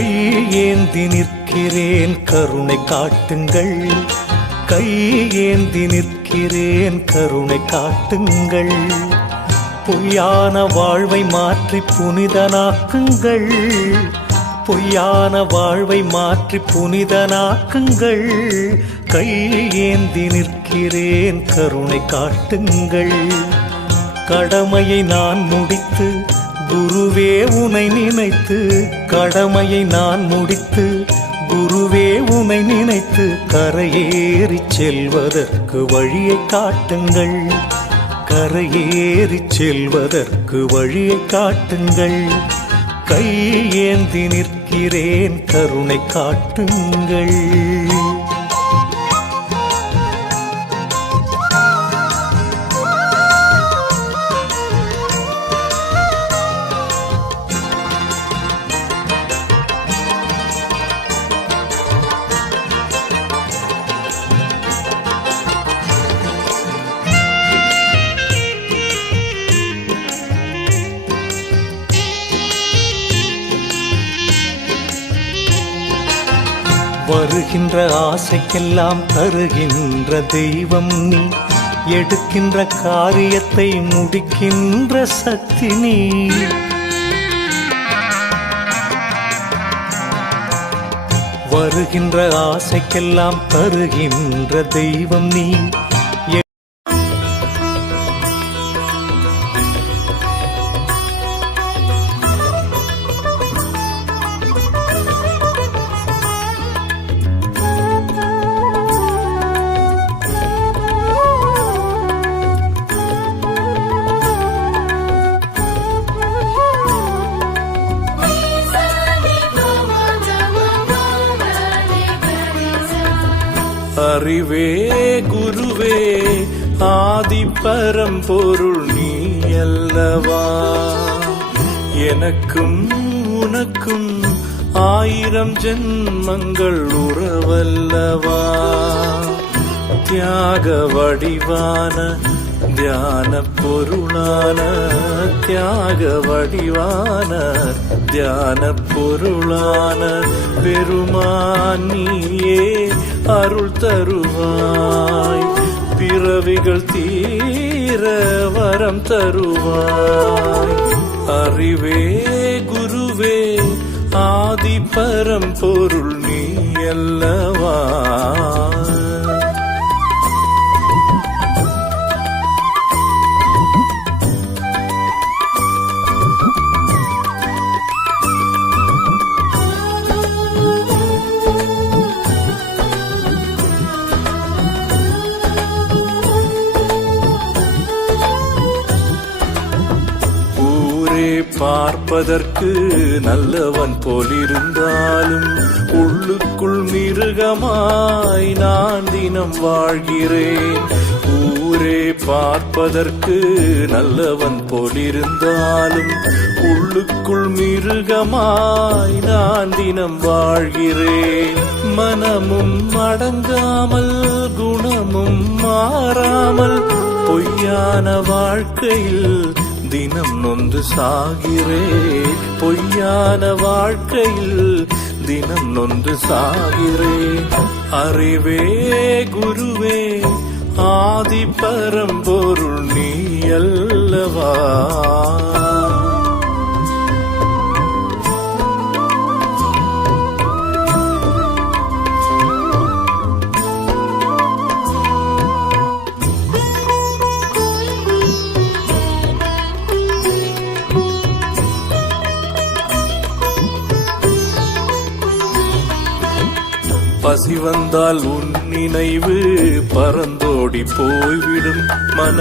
கையேந்தி நிற்கிறேன் கருணை காட்டுங்கள், கையேந்தி நிற்கிறேன் கருணை காட்டுங்கள். பொய்யான வாழ்வை மாற்றி புனிதனாக்குங்கள், பொய்யான வாழ்வை மாற்றி புனிதனாக்குங்கள். கையேந்தி நிற்கிறேன் கருணை காட்டுங்கள். கடமையை நான் முடித்து குருவே உனை நினைத்து, கடமையை நான் முடித்து குருவே உனை நினைத்து கரையேறி செல்வதற்கு வழியை காட்டுங்கள், கரையேறி செல்வதற்கு வழியை காட்டுங்கள். கையேந்தி நிற்கிறேன் கருணை காட்டுங்கள். வருகின்ற ஆசைக்கெல்லாம் தருகின்ற தெய்வம் நீ, எடுக்கின்ற காரியத்தை முடிக்கின்ற சக்தி நீ. வருகின்ற ஆசைக்கெல்லாம் தருகின்ற தெய்வம் நீ. அறிவே குருவே ஆதி பரம்பொருள் நீ அல்லவா, எனக்கும் உனக்கும் 1000 ஜென்மங்கள் உறவல்லவா. தியாக வடிவான தியான பொருளான, தியாக வடிவான தியான பொருளான பெருமான் நீயே அருள் தருவாய், பிறவிகள் தீர வரம் தருவாய். அறிவே குருவே ஆதி பரம்பொருள் நீ அல்லவா. பார்ப்பதற்கு நல்லவன் போலிருந்தாலும் உள்ளுக்குள் மிருகமாய் நான் தினம் வாழ்கிறேன். ஊரே பார்ப்பதற்கு நல்லவன் போலிருந்தாலும் உள்ளுக்குள் மிருகமாய் நான் தினம் வாழ்கிறேன். மனமும் அடங்காமல் குணமும் மாறாமல் பொய்யான வாழ்க்கையில் தினம் நொந்து சாகிறேன், பொய்யான வாழ்க்கையில் தினம் நொந்து சாகிறேன். அறிவே குருவே ஆதி பரம்பொருள் நீ அல்லவா. பசி வந்தால் உன் நினைவு பறந்தோடி போய்விடும், மனம்